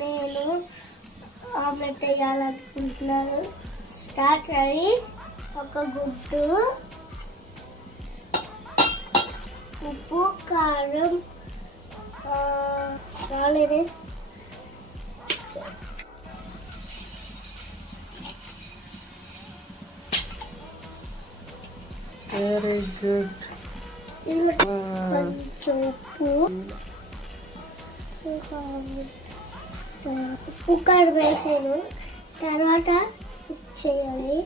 నేను ఆమ్లెట్ వేయాలనుకుంటున్నాను. స్టార్ట్ అయ్యి ఒక గుడ్డు, ఉప్పు, కారం రాలేదే. Very good. కొంచెం ఉప్పు కారం వేసాను. తర్వాత చేయాలి.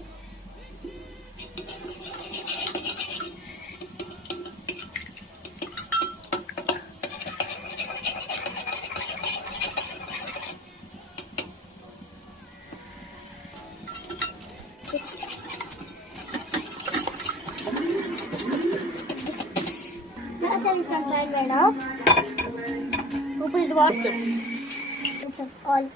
మేడం ఇప్పుడు ఇది కొంచెం ఆయిల్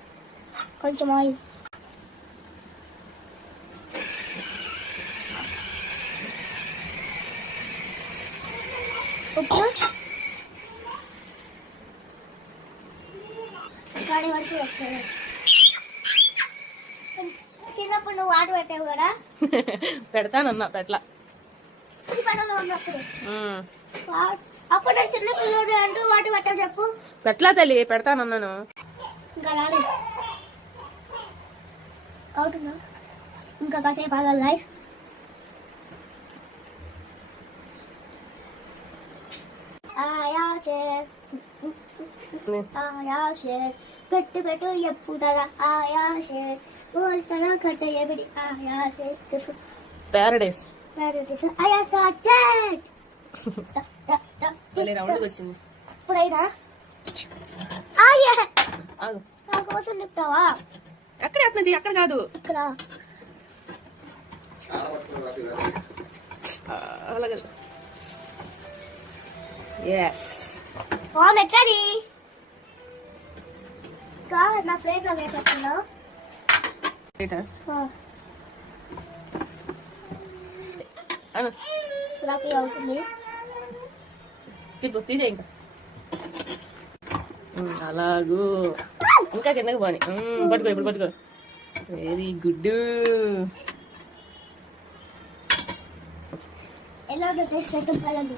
ఉప్పు గాడి వరకు వస్తుంది. చిన్నప్పుడు నువ్వు వాటర్ పెట్టావు కదా. పెడతానన్నా పెట్టలా. అప్పుడు నేను చిన్న పిల్లడు అంటూ వాటర్ పెట్టావు చెప్పు. పెట్టలా తల్లి, పెడతానన్నాను. ఇంకా రాలేదు. అవుతుందా ఇంకా కాసేపు ఆగాలి లైఫ్. పెట్టు పెట్టు ఎప్పుడరా ఆయాసే ఓల్కన కట్ట ఎబడి ఆయాసే ప్యారడైస్ ఆయాస రౌండ్కి వచ్చింది. ఇప్పుడైనా నా కోసం చెప్తావా? ఎక్కడ ఎత్తున్నది? అక్కడ కాదు, ఇక్కడ. అలాగే. ఎక్కడి నా ప్లేట్ లో వేసేస్తున్నా. అవుతుంది. తీసే ఇంకా అలాగూ ఇంకా కిందకి పోని. పట్టుకో ఇప్పుడు పట్టుకో. Very good. ఎలా టేస్ట్ పడండి.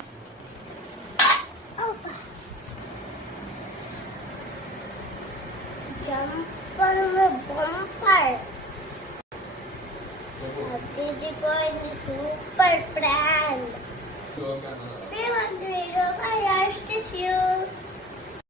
జంపర్ బంపర్ అదిరిపోయింది. Super brand.